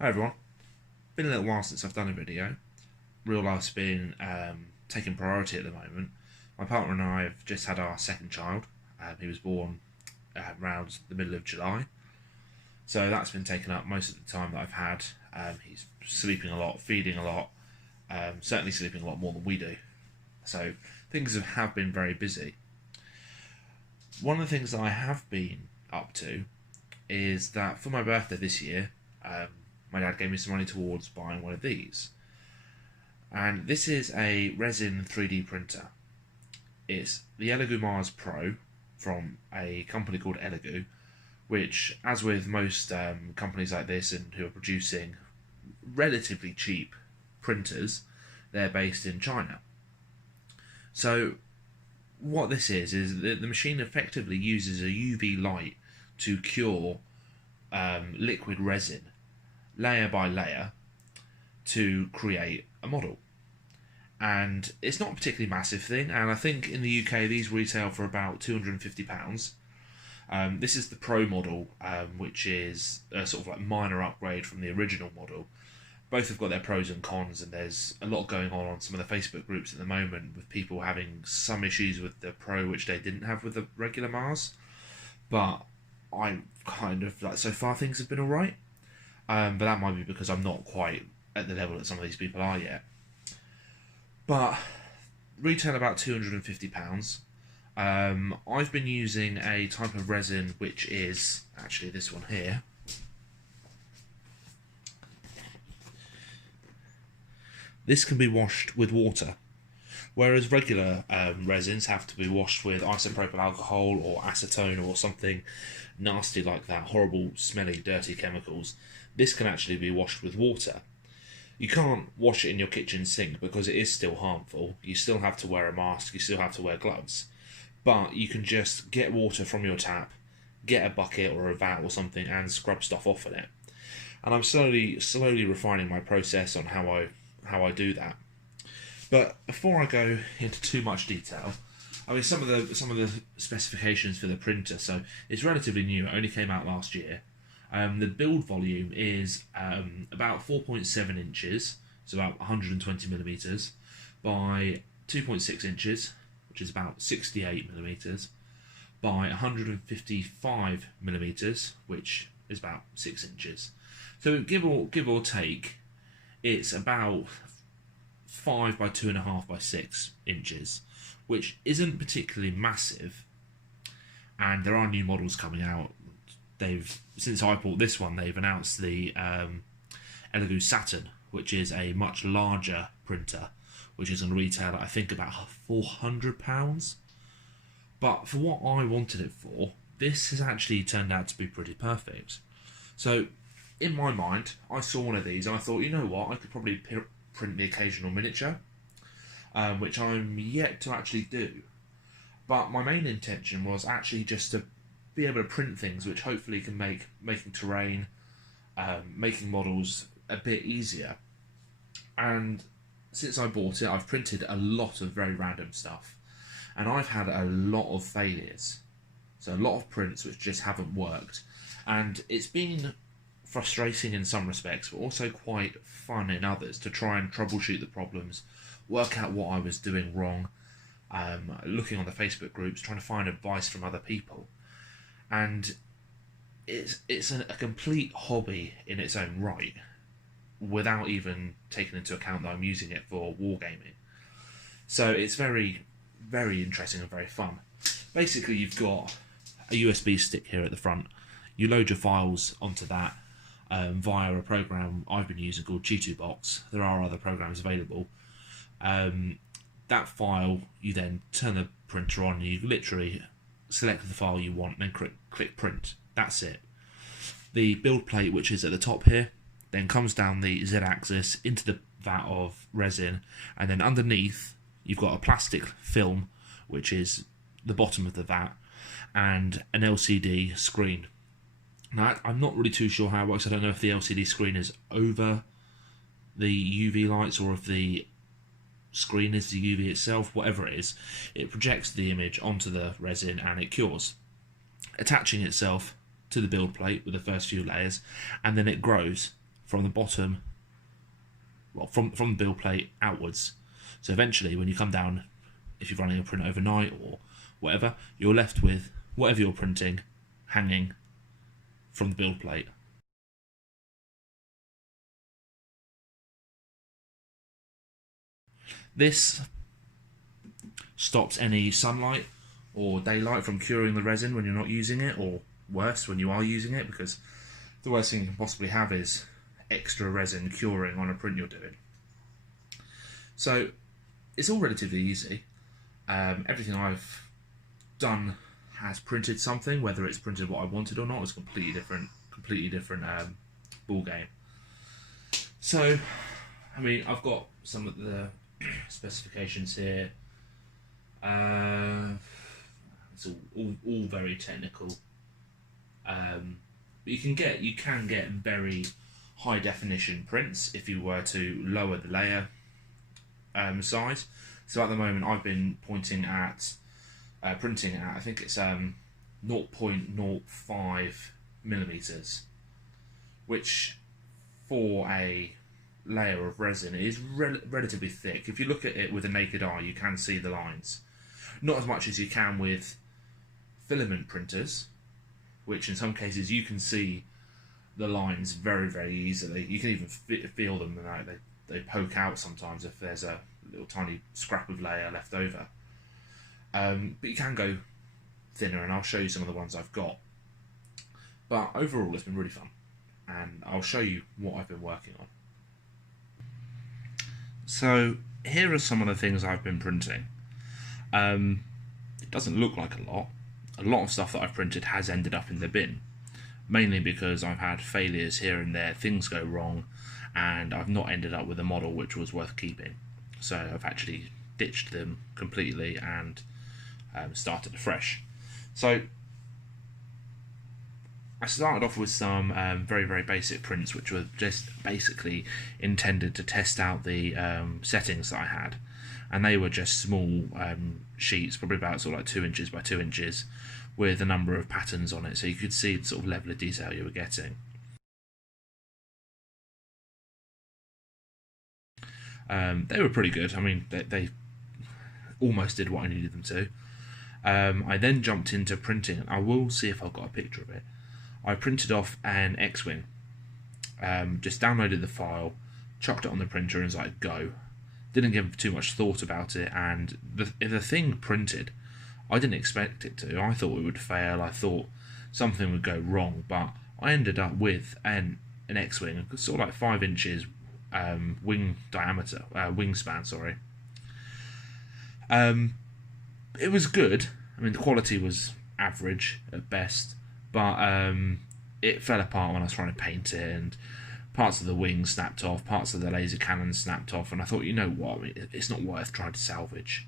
Hi everyone, been a little while since I've done a video. Real life's been taking priority at the moment. My partner and I have just had our second child. He was born around the middle of July. So that's been taking up most of the time that I've had. He's sleeping a lot, feeding a lot, certainly sleeping a lot more than we do. So things have been very busy. One of the things that I have been up to is that for my birthday this year, my dad gave me some money towards buying one of these. And this is a resin 3D printer. It's the Elegoo Mars Pro from a company called Elegoo, which, as with most companies like this and who are producing relatively cheap printers, they're based in China. So what this is the machine effectively uses a UV light to cure liquid resin layer by layer to create a model. And it's not a particularly massive thing, and I think in the UK these retail for about £250. This is the Pro model, which is a sort of like minor upgrade from the original model. Both have got their pros and cons, and there's a lot going on some of the Facebook groups at the moment with people having some issues with the Pro which they didn't have with the regular Mars. But I kind of like, so far things have been alright. But that might be because I'm not quite at the level that some of these people are yet. But retail about £250. I've been using a type of resin which is actually this one here. This can be washed with water, whereas regular resins have to be washed with isopropyl alcohol or acetone or something nasty like that, horrible, smelly, dirty chemicals. This can actually be washed with water. You can't wash it in your kitchen sink because it is still harmful. You still have to wear a mask, you still have to wear gloves. But you can just get water from your tap, get a bucket or a vat or something and scrub stuff off in it. And I'm slowly refining my process on how I do that. But before I go into too much detail, I mean some of the specifications for the printer. So it's relatively new. It only came out last year. The build volume is about 4.7 inches, so about 120 millimeters, by 2.6 inches, which is about 68 millimeters, by 155 millimeters, which is about 6 inches. So give or take, it's about 5 by 2.5 by 6 inches, which isn't particularly massive. And there are new models coming out. Since I bought this one, they've announced the Elegoo Saturn, which is a much larger printer, which is on retail at I think about £400. But for what I wanted it for, this has actually turned out to be pretty perfect. So in my mind, I saw one of these and I thought, you know what, I could probably print the occasional miniature, which I'm yet to actually do. But my main intention was actually just to be able to print things which hopefully can make making terrain, making models a bit easier. And since I bought it, I've printed a lot of very random stuff, and I've had a lot of failures. So a lot of prints which just haven't worked, and it's been frustrating in some respects, but also quite fun in others to try and troubleshoot the problems, work out what I was doing wrong, looking on the Facebook groups, trying to find advice from other people. And it's a complete hobby in its own right, without even taking into account that I'm using it for wargaming. So it's very, very interesting and very fun. Basically, you've got a USB stick here at the front. You load your files onto that via a program I've been using called G2Box. There are other programs available. That file, you then turn the printer on, and you literally select the file you want, then click print. That's it. The build plate, which is at the top here, then comes down the Z-axis into the vat of resin, and then underneath you've got a plastic film, which is the bottom of the vat, and an LCD screen. Now, I'm not really too sure how it works. I don't know if the LCD screen is over the UV lights or if the screen is the UV itself. Whatever it is, it projects the image onto the resin and it cures, attaching itself to the build plate with the first few layers, and then it grows from the bottom, well, from the build plate outwards. So eventually, when you come down, if you're running a print overnight or whatever, you're left with whatever you're printing hanging from the build plate. This stops any sunlight or daylight from curing the resin when you're not using it, or worse, when you are using it, because the worst thing you can possibly have is extra resin curing on a print you're doing. So it's all relatively easy. Everything I've done has printed something, whether it's printed what I wanted or not. It's completely different ball game. So, I mean, I've got some of the specifications here. It's all very technical. But you can get very high definition prints if you were to lower the layer size. So at the moment I've been printing at I think it's 0.05 millimeters, which for a layer of resin is relatively thick. If you look at it with a naked eye, you can see the lines. Not as much as you can with filament printers, which in some cases you can see the lines very, very easily. You can even feel them, and they poke out sometimes if there's a little tiny scrap of layer left over. But you can go thinner, and I'll show you some of the ones I've got. But overall, it's been really fun, and I'll show you what I've been working on. So here are some of the things I've been printing. It doesn't look like a lot. A lot of stuff that I've printed has ended up in the bin, mainly because I've had failures here and there, things go wrong, and I've not ended up with a model which was worth keeping. So I've actually ditched them completely and started afresh. So I started off with some very, very basic prints, which were just basically intended to test out the settings that I had. And they were just small sheets, probably about sort of like 2 inches by 2 inches, with a number of patterns on it, so you could see the sort of level of detail you were getting. They were pretty good. I mean, they almost did what I needed them to. I then jumped into printing. I will see if I've got a picture of it. I printed off an X-Wing. Just downloaded the file, chucked it on the printer, and was like, go. Didn't give too much thought about it, and the thing printed. I didn't expect it to. I thought it would fail. I thought something would go wrong, but I ended up with an X-Wing, sort of like 5 inches wing diameter, wingspan. Sorry. It was good. I mean, the quality was average at best, but it fell apart when I was trying to paint it, and parts of the wing snapped off, parts of the laser cannon snapped off, and I thought, you know what, it's not worth trying to salvage.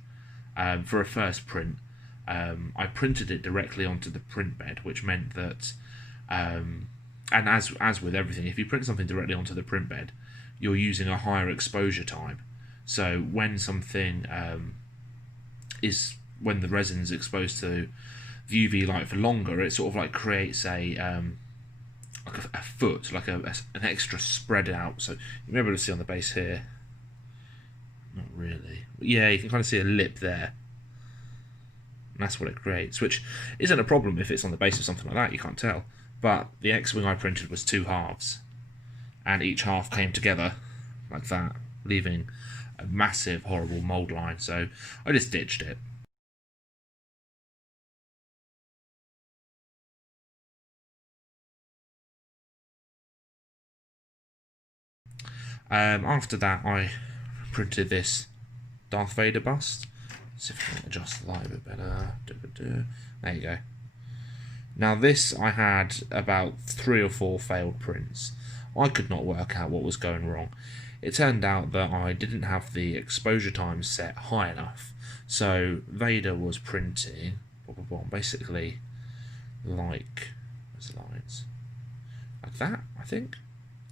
For a first print, I printed it directly onto the print bed, which meant that, and as with everything, if you print something directly onto the print bed, you're using a higher exposure time. So when something when the resin is exposed to the UV light for longer, it sort of like creates a foot, like an extra spread out. So you may be able to see on the base here. Not really. Yeah, you can kind of see a lip there. And that's what it creates, which isn't a problem if it's on the base of something like that, you can't tell. But the X-Wing I printed was 2 halves, and each half came together like that, leaving a massive, horrible mould line, so I just ditched it. After that, I printed this Darth Vader bust. Let's see if I can adjust the light a bit better. There you go. Now this, I had about 3 or 4 failed prints. I could not work out what was going wrong. It turned out that I didn't have the exposure time set high enough. So Vader was printing basically like, where's the lines? Like that, I think.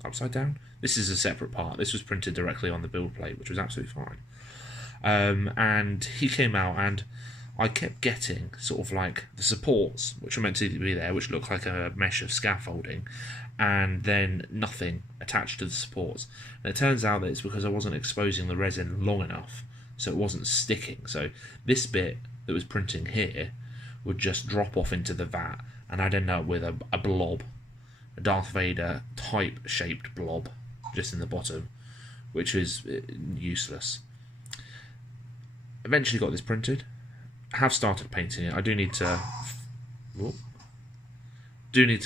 Upside down. This is a separate part. This was printed directly on the build plate, which was absolutely fine. And he came out, and I kept getting sort of like the supports, which were meant to be there, which look like a mesh of scaffolding, and then nothing attached to the supports. And it turns out that it's because I wasn't exposing the resin long enough, so it wasn't sticking. So this bit that was printing here would just drop off into the vat, and I'd end up with a blob, a Darth Vader type shaped blob just in the bottom, which is useless. Eventually got this printed. Have started painting it. I do need to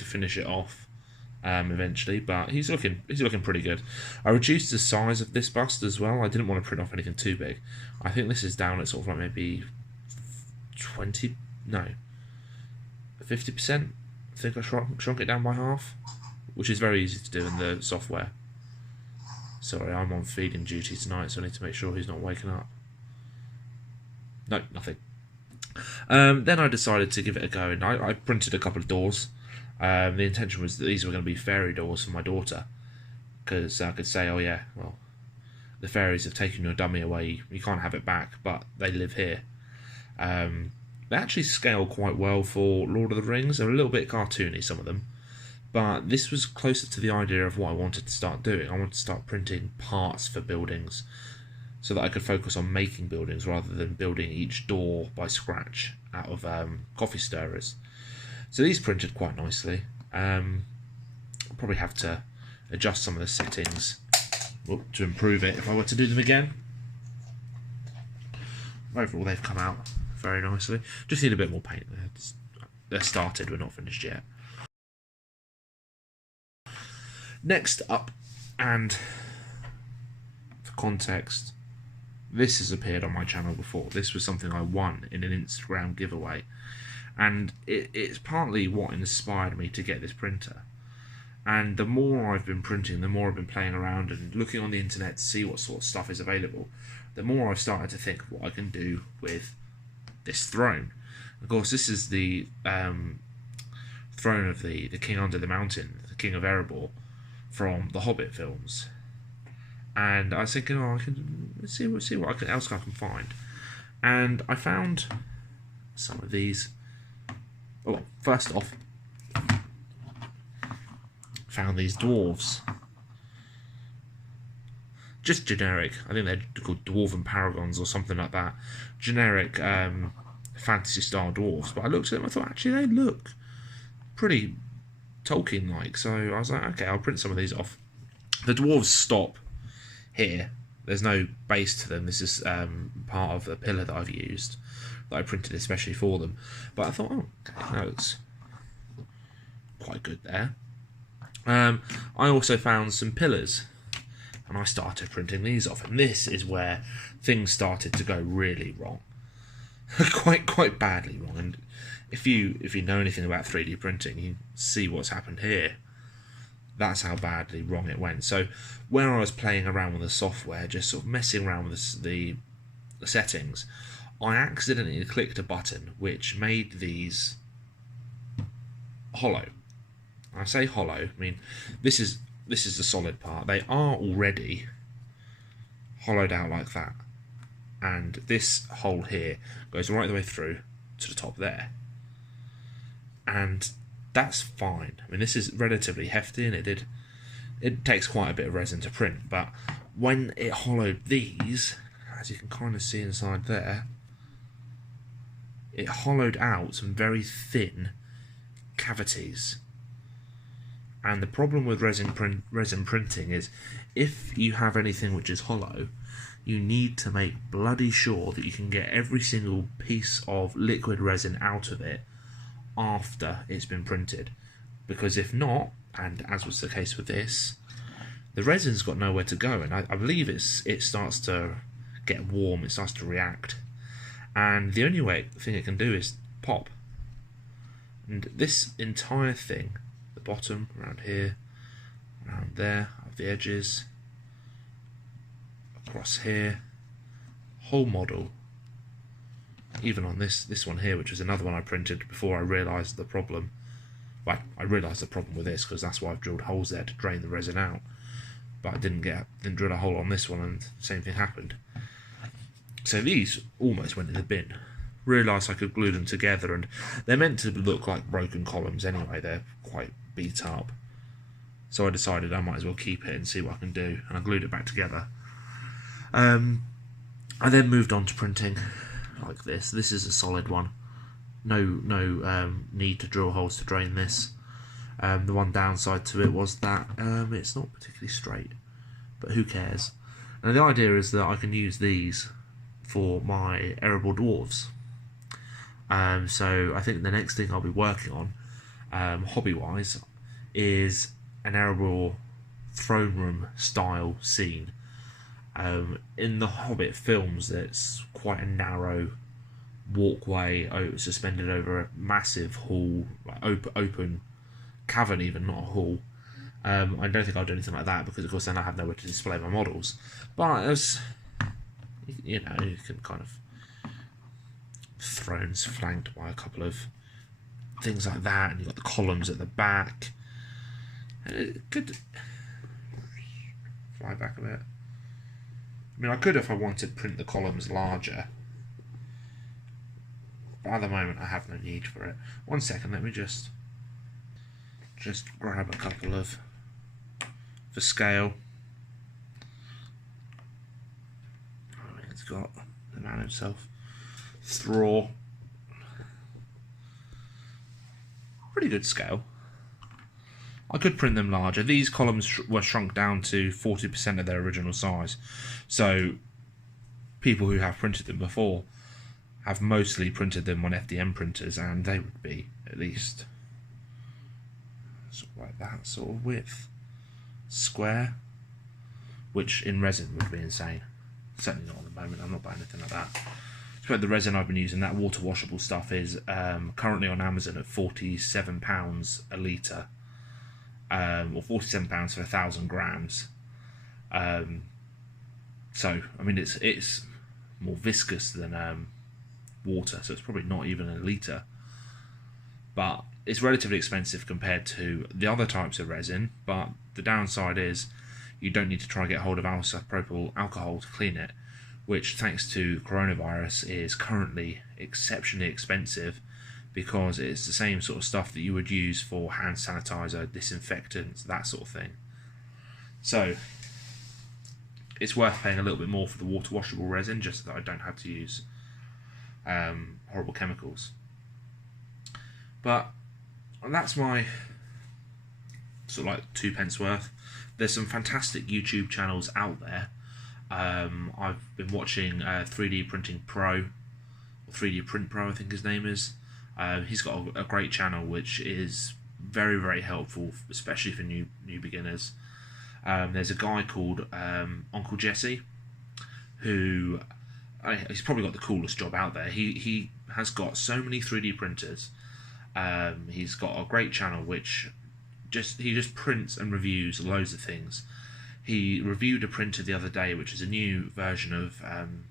finish it off eventually, but he's looking pretty good. I reduced the size of this bust as well. I didn't want to print off anything too big. I think this is down at sort of like maybe 50%. I think I shrunk it down by half, which is very easy to do in the software. Sorry, I'm on feeding duty tonight, so I need to make sure he's not waking up. No, nothing. Then I decided to give it a go, and I printed a couple of doors. The intention was that these were going to be fairy doors for my daughter, because I could say, oh yeah, well, the fairies have taken your dummy away, you can't have it back, but they live here. They actually scale quite well for Lord of the Rings. They're a little bit cartoony, some of them, but this was closer to the idea of what I wanted to start doing. I wanted to start printing parts for buildings, so that I could focus on making buildings rather than building each door by scratch out of coffee stirrers. So these printed quite nicely. I'll probably have to adjust some of the settings to improve it if I were to do them again. Overall, they've come out very nicely. Just need a bit more paint. They're started, we're not finished yet. Next up, and for context, this has appeared on my channel before. This was something I won in an Instagram giveaway, and it's partly what inspired me to get this printer. And the more I've been printing, the more I've been playing around and looking on the internet to see what sort of stuff is available, the more I've started to think of what I can do with this throne. Of course, this is the throne of the King Under the Mountain, the King of Erebor, from the Hobbit films. And I was thinking, oh, I can see what else I can find. And I found some of these. Oh, first off, found these dwarves. Just generic. I think they're called dwarven paragons or something like that. Generic fantasy style dwarves. But I looked at them and I thought, actually, they look pretty Tolkien-like. So I was like, okay, I'll print some of these off. The dwarves stop here. There's no base to them. This is part of the pillar that I've used, that I printed especially for them. But I thought, oh, okay, that looks quite good there. I also found some pillars, and I started printing these off, and this is where things started to go really wrong. quite badly wrong. And if you know anything about 3D printing, you see what's happened here. That's how badly wrong it went. So where I was playing around with the software, just sort of messing around with the settings, I accidentally clicked a button which made these hollow. I say hollow, I mean this is the solid part. They are already hollowed out like that, and this hole here goes right the way through to the top there, and that's fine. I mean, this is relatively hefty, and it takes quite a bit of resin to print, but when it hollowed these, as you can kind of see inside there, it hollowed out some very thin cavities. And the problem with resin printing is, if you have anything which is hollow, you need to make bloody sure that you can get every single piece of liquid resin out of it after it's been printed. Because if not, and as was the case with this, the resin's got nowhere to go, and I believe it starts to get warm, it starts to react, and the only thing it can do is pop. And this entire thing, the bottom, around here, around there, of the edges, across here, whole model, even on this one here, which was another one I printed before I realised the problem. Well, I realised the problem with this because that's why I've drilled holes there to drain the resin out. But I didn't drill a hole on this one, and the same thing happened. So these almost went in the bin. realised I could glue them together, and they're meant to look like broken columns anyway. They're quite beat up. So I decided I might as well keep it and see what I can do, and I glued it back together. I then moved on to printing like this. This is a solid one. No need to drill holes to drain this. The one downside to it was that it's not particularly straight, but who cares? And the idea is that I can use these for my arable dwarves. So I think the next thing I'll be working on, hobby-wise, is an arable throne room style scene. In the Hobbit films, it's quite a narrow walkway suspended over a massive hall, like open cavern even, not a hall. I don't think I'll do anything like that because of course then I have nowhere to display my models. But as you know, you can kind of thrones flanked by a couple of things like that, and you've got the columns at the back. And it could fly back a bit. I mean, I could, if I wanted, print the columns larger. But at the moment, I have no need for it. 1 second, let me just grab a couple of, for scale. It's got the man himself. Thraw. Pretty good scale. I could print them larger. These columns were shrunk down to 40% of their original size. So people who have printed them before have mostly printed them on FDM printers, and they would be at least sort of like that sort of width. Square. Which in resin would be insane. Certainly not at the moment. I'm not buying anything like that. But the resin I've been using, that water washable stuff, is currently on Amazon at £47 a litre. Or £47 for 1,000 grams. So I mean, it's more viscous than water, so it's probably not even a litre. But it's relatively expensive compared to the other types of resin. But the downside is you don't need to try and get hold of isopropyl alcohol to clean it, which, thanks to coronavirus, is currently exceptionally expensive, because it's the same sort of stuff that you would use for hand sanitizer, disinfectants, that sort of thing. So it's worth paying a little bit more for the water washable resin, just so that I don't have to use horrible chemicals. But that's my sort of like 2 pence worth. There's some fantastic YouTube channels out there. I've been watching 3D Printing Pro, or 3D Print Pro I think his name is. He's got a great channel which is very, very helpful, especially for new beginners. There's a guy called Uncle Jesse, who he's probably got the coolest job out there. He has got so many 3D printers. He's got a great channel which he just prints and reviews loads of things. He reviewed a printer the other day, which is a new version of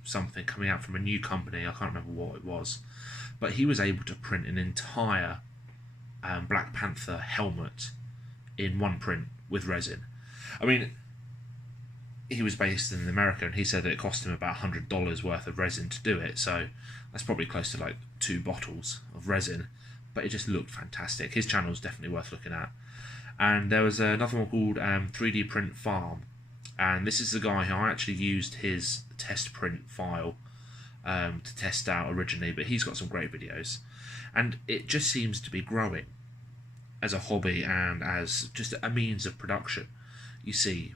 something coming out from a new company. I can't remember what it was. But he was able to print an entire Black Panther helmet in one print with resin. I mean, he was based in America, and he said that it cost him about $100 worth of resin to do it. So that's probably close to like 2 bottles of resin. But it just looked fantastic. His channel is definitely worth looking at. And there was another one called 3D Print Farm. And this is the guy who I actually used his test print file to test out originally, but he's got some great videos, and it just seems to be growing as a hobby and as just a means of production. You see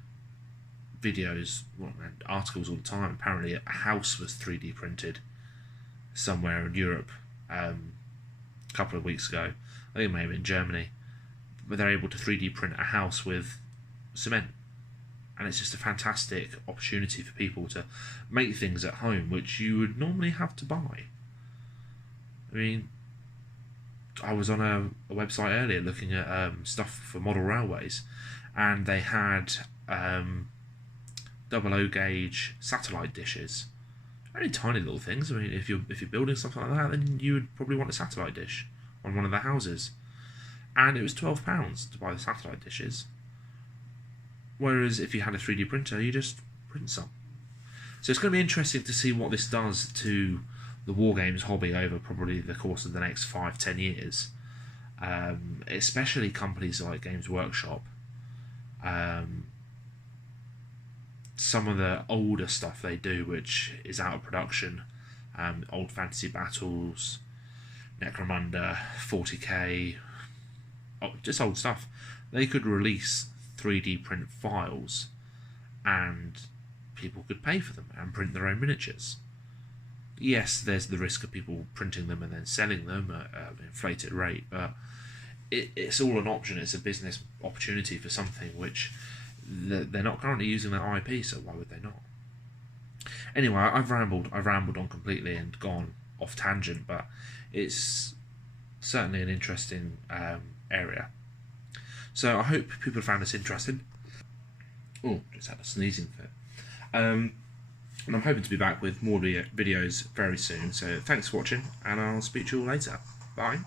videos and articles all the time. Apparently a house was 3D printed somewhere in Europe a couple of weeks ago. I think it may have been Germany, but they're able to 3D print a house with cement. And it's just a fantastic opportunity for people to make things at home, which you would normally have to buy. I mean, I was on a website earlier looking at stuff for model railways, and they had 00 gauge satellite dishes. Only tiny little things. I mean, if you're building something like that, then you would probably want a satellite dish on one of the houses. And it was £12 to buy the satellite dishes. Whereas if you had a 3D printer, you just print some. So it's going to be interesting to see what this does to the Wargames hobby over probably the course of the next 5-10 years, especially companies like Games Workshop. Some of the older stuff they do, which is out of production, old Fantasy Battles, Necromunda, 40k, just old stuff, they could release 3D print files and people could pay for them and print their own miniatures. Yes, there's the risk of people printing them and then selling them at an inflated rate, but it's all an option. It's a business opportunity for something which they're not currently using their IP, so why would they not? Anyway, I've rambled on completely and gone off tangent, but it's certainly an interesting area. So I hope people found this interesting. Oh, just had a sneezing fit. And I'm hoping to be back with more videos very soon. So thanks for watching, and I'll speak to you all later. Bye.